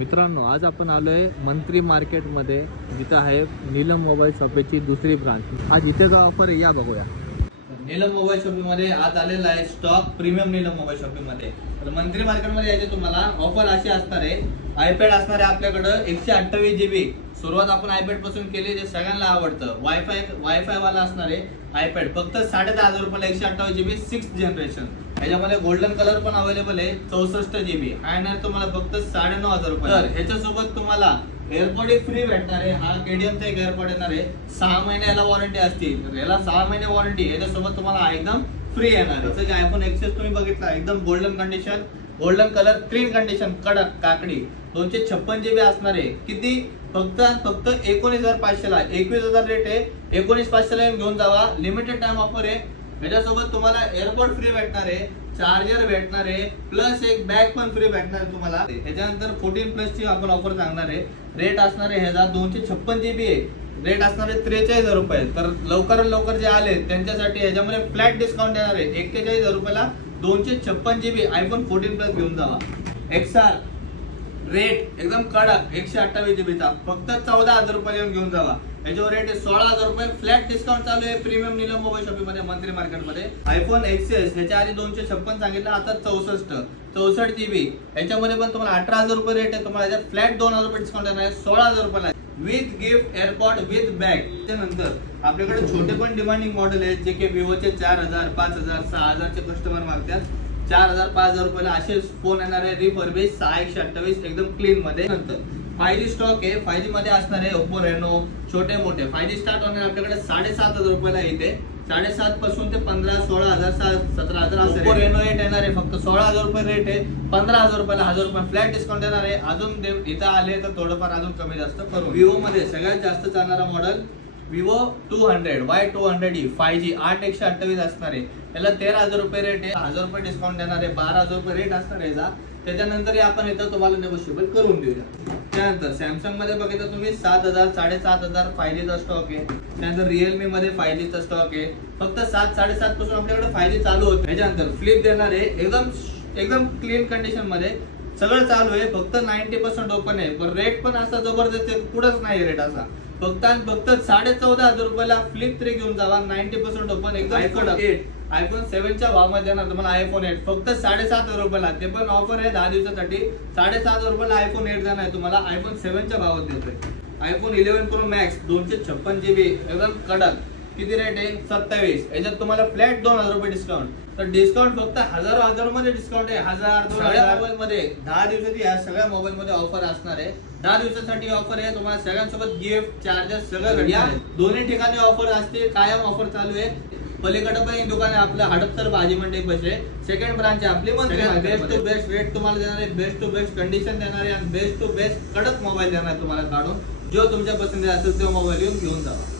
मित्रांनो, आज आपण आलोय मंत्री मार्केटमध्ये, जिथं आहे नीलम मोबाईल शॉपची दुसरी ब्रांच। आज इथे जो ऑफर आहे या बघूया। नीलम मोबाईल शॉपिंग मध्ये आज आलेला आहे stock premium Neelam mobile shopping मध्ये। तर मंत्री मार्केट मध्ये यायचे तुम्हाला ऑफर अशी असणार आहे। आयपॅड असणार आहे आपल्याकडे 128 GB। सुरुवात आपण आयपॅड पासून केली, जे सगळ्यांना आवडतं। वायफाय वाला असणार आहे आयपॅड, फक्त 10,500 रुपयाला 128 GB 6th जनरेशन। याच्यामध्ये गोल्डन कलर पण अवेलेबल आहे 64 GB। हा येणार तुम्हाला फक्त 9,500 रुपये। तर ह्याच्यासोबत तुम्हाला एअरपॉड फ्री भेटणार आहे। हा केडीएमचा एक एअरपॉड येणार आहे, 6 महिन्याला वॉरंटी असते। याला 6 महिने वॉरंटी, याच्यासोबत तुम्हाला एकदम फ्री येणार आहे। जसं आयफोन एक्सेस तुम्ही बघितला, एकदम golden condition, golden colour, clean condition, कडक काकडी, 256 GB असणार आहे। किती? फक्त 19,500 ला। 21,000 रेट आहे, 19,500 ला घेऊन जावा। लिमिटेड टाइम ऑफर आहे। याच्यासोबत तुम्हाला एअरपॉड फ्री भेटणार आहे, चार्जर भेटणार आहे, प्लस एक बॅग पण फ्री भेटणार आहे तुम्हाला। याच्यानंतर 14 प्लस ची आपण ऑफर सांगणार आहे। रेट असणार आहे ह्याचा 256 GB आहे, रेट असणार आहे 43,000 रुपये। तर लवकरात लवकर जे आले त्यांच्यासाठी याच्यामध्ये फ्लॅट डिस्काउंट देणार आहे। 41,000 रुपयाला 256 GB आयफोन 14 प्लस घेऊन जावा। XR रेट एकदम कडक 128 GB चा, फक्त 14,000 रुपये घेऊन जावा। याच्यावर रेट आहे 16,000 रुपये। फ्लॅट डिस्काउंट चालू आहे प्रीमियम नीलम मोबाईल शॉपिंग मध्ये, मंत्री मार्केट मध्ये। आयफोन एक्सेस याच्या आधी 256 सांगितलं, आता 64 GB। याच्यामध्ये पण तुम्हाला 18,000 रुपये रेट आहे। तुम्हाला याच्यात फ्लॅट 2,000 रुपये डिस्काउंट देणार आहे, 16,000 रुपयाला with gift AirPod with bag. त्यानंतर आपल्याकडे छोटे पण डिमांडिंग मॉडेल आहेत, जे की विवोचे 4,000, 5,000, 6,000 चे कस्टमर मागतात। 4,000, 5,000 रुपयाला असे फोन येणार आहे, रिफर्बिश 6,128 एकदम क्लीन मध्ये। नंतर 5G स्टॉक आहे, 5G मध्ये असणार आहे ओप्पो रेनो, छोटे मोठे 5G स्टार्ट होणार आपल्याकडे 7,500 रुपयाला येते। 7,500 पासून ते 15,000, 16,000, 17,000 असं ओप्पो रेनो 8 येणार आहे, फक्त 16,000 रुपये रेट आहे। 15,000 रुपयाला 1,000 रुपये फ्लॅट डिस्काउंट देणार आहे। अजून इथं आले तर थोडंफार अजून कमी जास्त करू। विवो मध्ये सगळ्यात जास्त चालणारा मॉडेल विवो 200 Y200E 5G 8,128 असणार आहे। याला 13,000 रुपये रेट आहे, 1,000 रुपये डिस्काउंट देणार आहे, 12,000 रुपये रेट असणार आहे याचा। त्याच्यानंतर आपण इथं तुम्हाला नेगोशिएबल करून देऊया। त्यानंतर सॅमसंग मध्ये बघितलं तुम्ही 7,000, 7,500 5G चा स्टॉक आहे। त्यानंतर रिअलमी मध्ये 5G चा स्टॉक आहे, फक्त 7, 7.5 पासून आपल्याकडे 5G चालू होतं। त्याच्यानंतर फ्लिप देणार आहे, एकदम क्लीन कंडिशन मध्ये सगळं चालू आहे, फक्त 90% ओपन आहे। पण रेट पण असा जबरदस्त आहे, कुठंच नाही रेट असा। फक्त 14,500 रुपयाला फ्लिप 3 घेऊन जावा, 90% ओपन, एकदम आयफोन 7 च्या भावामध्ये देणार तुम्हाला आयफोन 8 फक्त 7,500 रुपयाला। ते पण ऑफर आहे 10 दिवसासाठी। 7,500 रुपयाला आयफोन 8 देणार आहे तुम्हाला, आयफोन 7 च्या भावात देतोय। आयफोन 11 प्रो मॅक्स 256 GB एकदम कडक, किती रेट आहे 27। याच्यात तुम्हाला फ्लॅट 2,000 रुपये डिस्काउंट। तर डिस्काउंट फक्त हजार मध्ये डिस्काउंट आहे, 1,000, 2,000 मोबाईल मध्ये। 10 दिवसाची या सगळ्या मोबाईल मध्ये ऑफर असणार आहे। 10 दिवसासाठी ऑफर आहे, तुम्हाला सगळ्यांसोबत गिफ्ट, चार्जर सगळं भेटणार आहे। दोन्ही ठिकाणी ऑफर असते, कायम ऑफर चालू आहे। पलीकडे पण एक दुकान आहे आपलं हडपसर भाजी मंडई बसे, सेकंड ब्रांच आहे आपली मंत्री। बेस्ट टू बेस्ट रेट तुम्हाला देणार आहे, बेस्ट टू बेस्ट कंडिशन देणार आहे, आणि बेस्ट टू बेस्ट कडक मोबाईल देणार आहे तुम्हाला काढून। जो तुमच्या पसंती असेल तो मोबाईल घेऊन जावा।